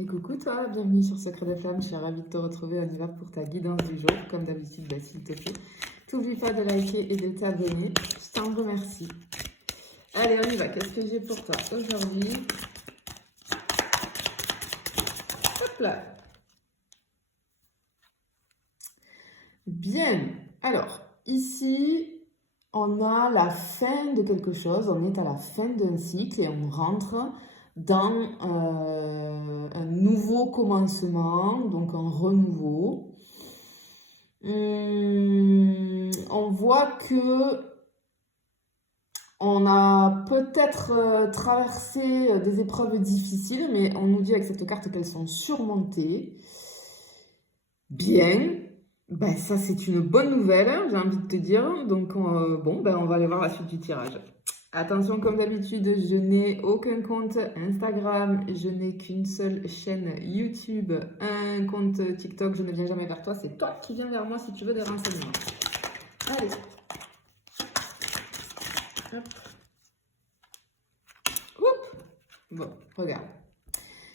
Et coucou toi, bienvenue sur Secret des Flammes, je suis ravie de te retrouver, on y va pour ta guidance du jour, comme d'habitude, s'il te plaît. T'oublies pas de liker et de t'abonner, je t'en remercie. Allez, on y va, qu'est-ce que j'ai pour toi aujourd'hui? Hop là. Bien, alors, ici, on a la fin de quelque chose, on est à la fin d'un cycle et on rentre dans un nouveau commencement, donc un renouveau. On voit que on a peut-être traversé des épreuves difficiles, mais on nous dit avec cette carte qu'elles sont surmontées. Bien, ben ça c'est une bonne nouvelle, j'ai envie de te dire. Donc on va aller voir la suite du tirage. Attention, comme d'habitude, je n'ai aucun compte Instagram, je n'ai qu'une seule chaîne YouTube, un compte TikTok, je ne viens jamais vers toi, c'est toi qui viens vers moi si tu veux des renseignements. Allez. Hop. Oups. Bon, regarde.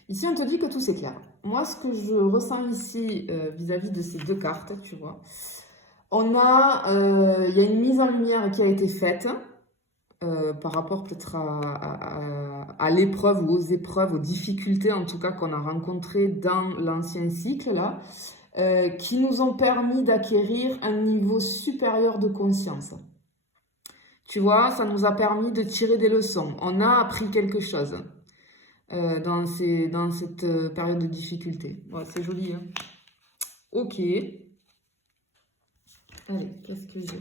Ici, on te dit que tout c'est clair. Moi, ce que je ressens ici vis-à-vis de ces deux cartes, tu vois, il y a une mise en lumière qui a été faite. Par rapport peut-être à l'épreuve ou aux épreuves, aux difficultés en tout cas qu'on a rencontrées dans l'ancien cycle là, qui nous ont permis d'acquérir un niveau supérieur de conscience. Tu vois, ça nous a permis de tirer des leçons. On a appris quelque chose dans cette période de difficulté. Ouais, c'est joli, hein. Ok. Allez, qu'est-ce que j'ai?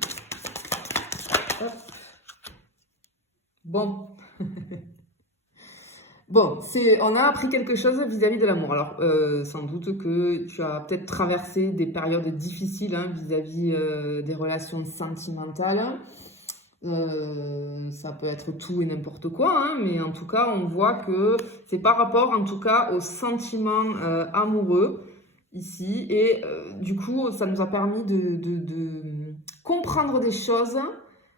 Hop. Bon. Bon, on a appris quelque chose vis-à-vis de l'amour. Alors, sans doute que tu as peut-être traversé des périodes difficiles vis-à-vis des relations sentimentales. Ça peut être tout et n'importe quoi, mais en tout cas, on voit que c'est par rapport, en tout cas, aux sentiments amoureux ici. Et du coup, ça nous a permis de comprendre des choses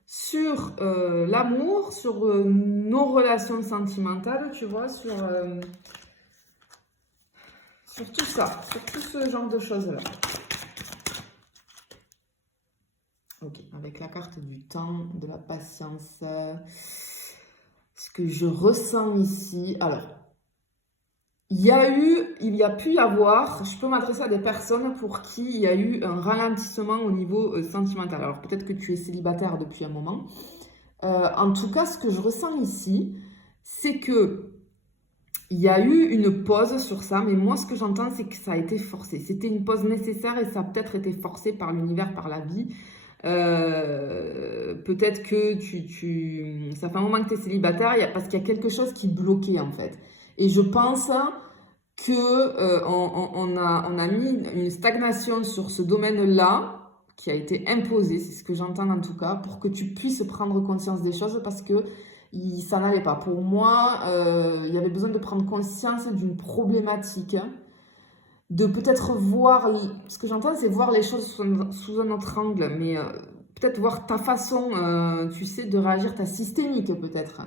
sur l'amour, sur nos relations sentimentales, tu vois, sur tout ça, sur tout ce genre de choses-là. Ok, avec la carte du temps, de la patience, ce que je ressens ici, alors, il y a pu y avoir, je peux m'adresser à des personnes pour qui il y a eu un ralentissement au niveau sentimental. Alors peut-être que tu es célibataire depuis un moment. En tout cas, ce que je ressens ici, c'est que il y a eu une pause sur ça, mais moi, ce que j'entends, c'est que ça a été forcé. C'était une pause nécessaire et ça a peut-être été forcé par l'univers, par la vie. Peut-être que ça fait un moment que tu es célibataire parce qu'il y a quelque chose qui bloquait, en fait. Et je pense que on a mis une stagnation sur ce domaine-là qui a été imposée, c'est ce que j'entends en tout cas, pour que tu puisses prendre conscience des choses parce que ça n'allait pas. Pour moi, il y avait besoin de prendre conscience d'une problématique, de peut-être voir, ce que j'entends, c'est voir les choses sous un autre angle, mais peut-être voir ta façon, tu sais, de réagir, ta systémique peut-être.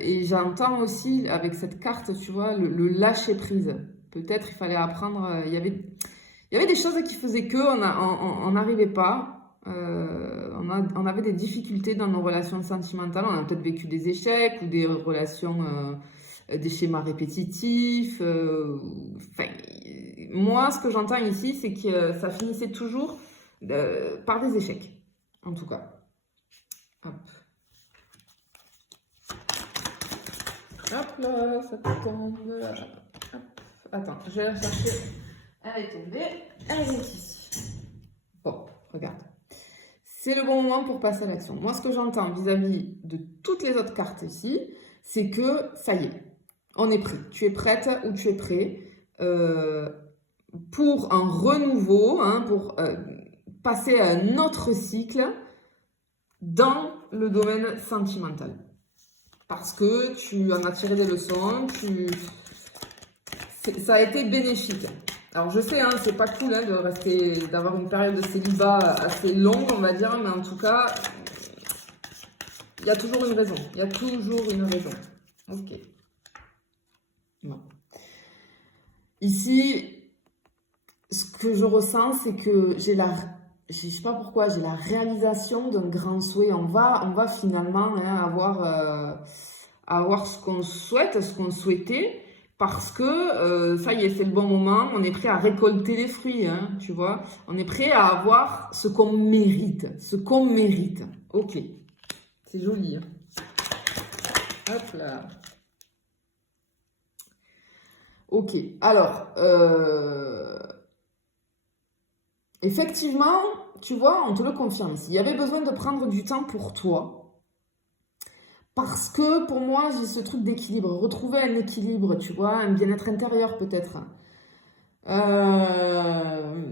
Et j'entends aussi avec cette carte, tu vois, le lâcher prise. Peut-être il fallait apprendre, il y avait des choses qui faisaient on n'arrivait pas. On avait des difficultés dans nos relations sentimentales. On a peut-être vécu des échecs ou des relations, des schémas répétitifs. Moi, ce que j'entends ici, c'est que ça finissait toujours par des échecs, en tout cas. Hop. Hop là, ça tombe. Hop. Attends, je vais la chercher. Elle est tombée. Elle est ici. Bon, regarde. C'est le bon moment pour passer à l'action. Moi, ce que j'entends vis-à-vis de toutes les autres cartes ici, c'est que ça y est, on est prêt. Tu es prête ou tu es prêt pour un renouveau, pour passer à un autre cycle dans le domaine sentimental. Parce que tu en as tiré des leçons, ça a été bénéfique. Alors je sais, c'est pas cool d'avoir une période de célibat assez longue, on va dire, mais en tout cas, il y a toujours une raison. Il y a toujours une raison. Ok. Bon. Ici, ce que je ressens, c'est que je sais pas pourquoi, j'ai la réalisation d'un grand souhait. On va finalement hein, avoir ce qu'on souhaite, ce qu'on souhaitait, parce que ça y est, c'est le bon moment. On est prêt à récolter les fruits, hein, tu vois. On est prêt à avoir ce qu'on mérite, ce qu'on mérite. Ok, c'est joli. Hein. Hop là. Ok, alors, effectivement, tu vois, on te le confirme ici. Il y avait besoin de prendre du temps pour toi. Parce que pour moi, j'ai ce truc d'équilibre. Retrouver un équilibre, tu vois, un bien-être intérieur peut-être. Euh,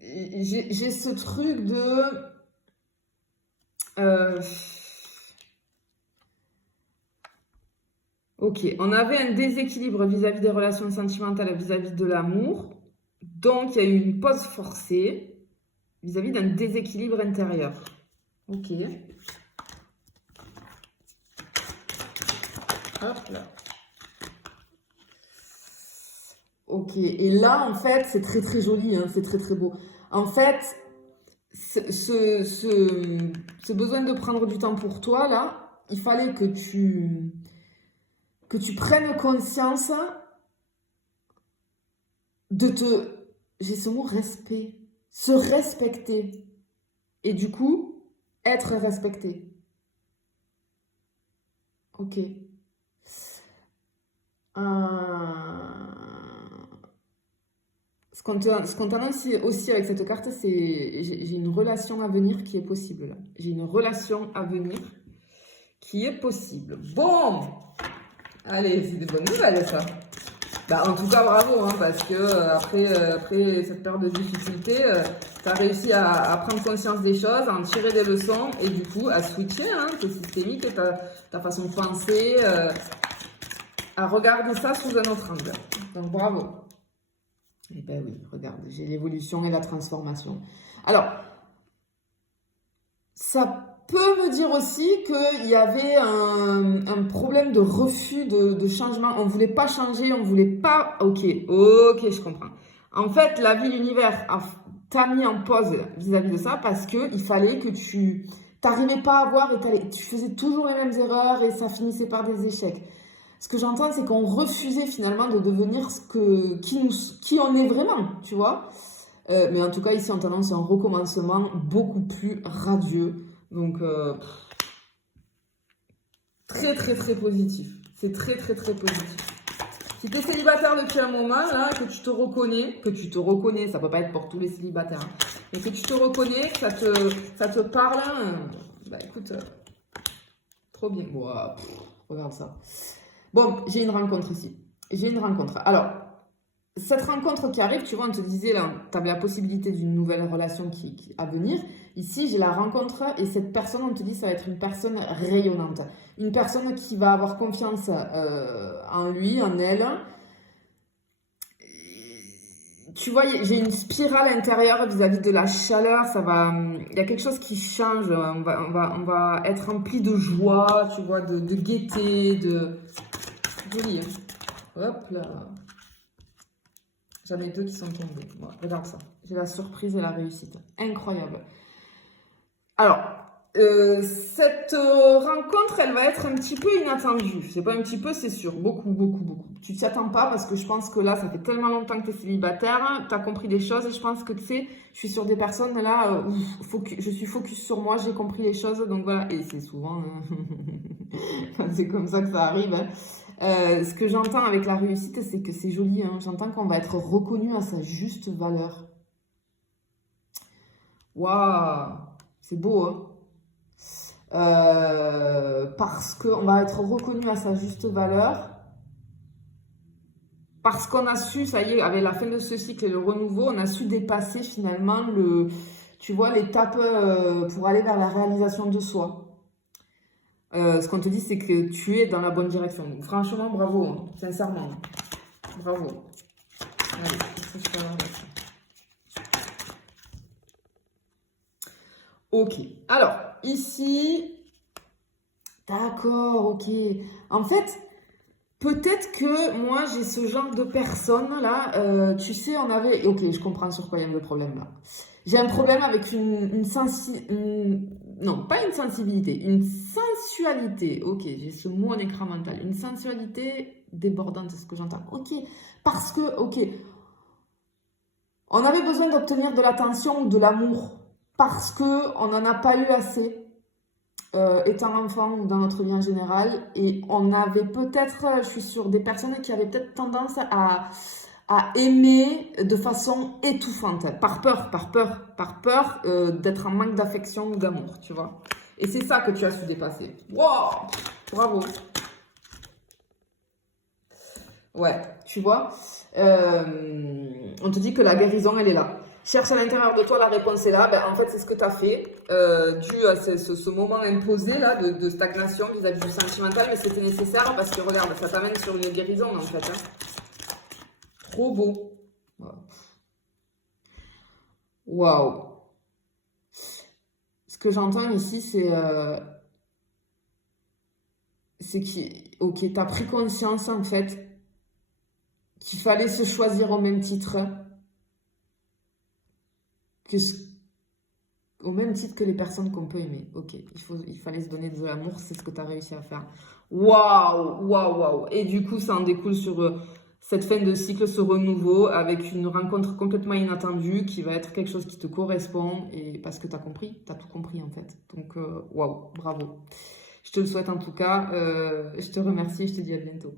j'ai ce truc de... euh, ok, on avait un déséquilibre vis-à-vis des relations sentimentales, vis-à-vis de l'amour. Donc, il y a eu une pause forcée vis-à-vis d'un déséquilibre intérieur. Ok. Hop là. Ok, et là, en fait, c'est très très joli, hein, c'est très très beau. En fait, ce besoin de prendre du temps pour toi, là, il fallait que tu prennes conscience de te... J'ai ce mot respect. Se respecter. Et du coup, être respecté. Ok. Ce qu'on t'annonce aussi avec cette carte, c'est j'ai une relation à venir qui est possible là. J'ai une relation à venir qui est possible. Bon, allez, c'est des bonnes nouvelles ça. Bah, en tout cas, bravo, hein, parce que après cette période de difficulté, tu as réussi à prendre conscience des choses, à en tirer des leçons et du coup à switcher hein, tes systémiques, ta façon de penser, à regarder ça sous un autre angle. Donc bravo. Eh ben oui, regarde, j'ai l'évolution et la transformation. Alors, ça peut me dire aussi qu'il y avait un problème de refus de changement. On ne voulait pas changer, on ne voulait pas... Ok, je comprends. En fait, la vie, l'univers t'a mis en pause vis-à-vis de ça parce qu'il fallait que tu n'arrivais pas à voir et tu faisais toujours les mêmes erreurs et ça finissait par des échecs. Ce que j'entends, c'est qu'on refusait finalement de devenir qui on est vraiment, tu vois. Mais en tout cas, ici, on tendance à un recommencement beaucoup plus radieux. Donc, très, très, très positif. C'est très, très, très positif. Si tu es célibataire depuis un moment, là, que tu te reconnais, ça peut pas être pour tous les célibataires, hein, mais que tu te reconnais, que ça te parle, hein, bah écoute, trop bien. Wow, regarde ça. Bon, j'ai une rencontre ici. J'ai une rencontre. Alors, cette rencontre qui arrive, tu vois, on te disait là, tu avais la possibilité d'une nouvelle relation à venir. Ici, j'ai la rencontre et cette personne, on te dit, ça va être une personne rayonnante. Une personne qui va avoir confiance en lui, en elle. Tu vois, j'ai une spirale intérieure vis-à-vis de la chaleur. Il y a quelque chose qui change. On va être rempli de joie, tu vois, de gaieté, de... Joli, hein. Hop là. J'en ai deux qui sont tombés. Bon, regarde ça. J'ai la surprise et la réussite. Incroyable. Alors, cette rencontre, elle va être un petit peu inattendue. C'est pas un petit peu, c'est sûr. Beaucoup, beaucoup, beaucoup. Tu t'y attends pas parce que je pense que là, ça fait tellement longtemps que tu es célibataire. Tu as compris des choses et je pense que tu sais, je suis sur des personnes là où je suis focus sur moi, j'ai compris les choses. Donc voilà. Et c'est souvent, c'est comme ça que ça arrive. Hein. Ce que j'entends avec la réussite, c'est que c'est joli. Hein. J'entends qu'on va être reconnu à sa juste valeur. Waouh, c'est beau, hein. Parce qu'on va être reconnu à sa juste valeur. Parce qu'on a su, ça y est, avec la fin de ce cycle et le renouveau, on a su dépasser finalement tu vois, l'étape pour aller vers la réalisation de soi. Ce qu'on te dit, c'est que tu es dans la bonne direction. Donc, franchement, bravo, hein, sincèrement. Bravo. Allez, je vais ok. Alors, ici... D'accord, ok. En fait, peut-être que moi, j'ai ce genre de personne là. Tu sais, on avait. Ok, je comprends sur quoi il y a le problème là. J'ai un problème avec non, pas une sensibilité, une sensualité. Ok, j'ai ce mot en écran mental. Une sensualité débordante, c'est ce que j'entends. Ok, parce que, ok, on avait besoin d'obtenir de l'attention ou de l'amour parce que on n'en a pas eu assez étant enfant ou dans notre vie en général. Et on avait peut-être, je suis sûre, des personnes qui avaient peut-être tendance à aimer de façon étouffante, par peur d'être en manque d'affection ou d'amour, tu vois. Et c'est ça que tu as su dépasser. Wow, bravo. Ouais, tu vois, on te dit que la guérison, elle est là. Cherche à l'intérieur de toi, la réponse est là. Ben, en fait, c'est ce que tu as fait, dû à ce moment imposé là, de stagnation vis-à-vis du sentimental, mais c'était nécessaire parce que regarde, ça t'amène sur une guérison en fait. Hein. Trop beau. Waouh. Ce que j'entends ici, c'est que, ok, tu as pris conscience en fait qu'il fallait se choisir au même titre que au même titre que les personnes qu'on peut aimer. Ok, il fallait se donner de l'amour, c'est ce que tu as réussi à faire. Waouh, waouh, waouh. Et du coup, ça en découle sur cette fin de cycle, ce renouveau, avec une rencontre complètement inattendue qui va être quelque chose qui te correspond, et parce que tu as compris, tu as tout compris en fait. Donc, waouh, bravo. Je te le souhaite en tout cas. Je te remercie et je te dis à bientôt.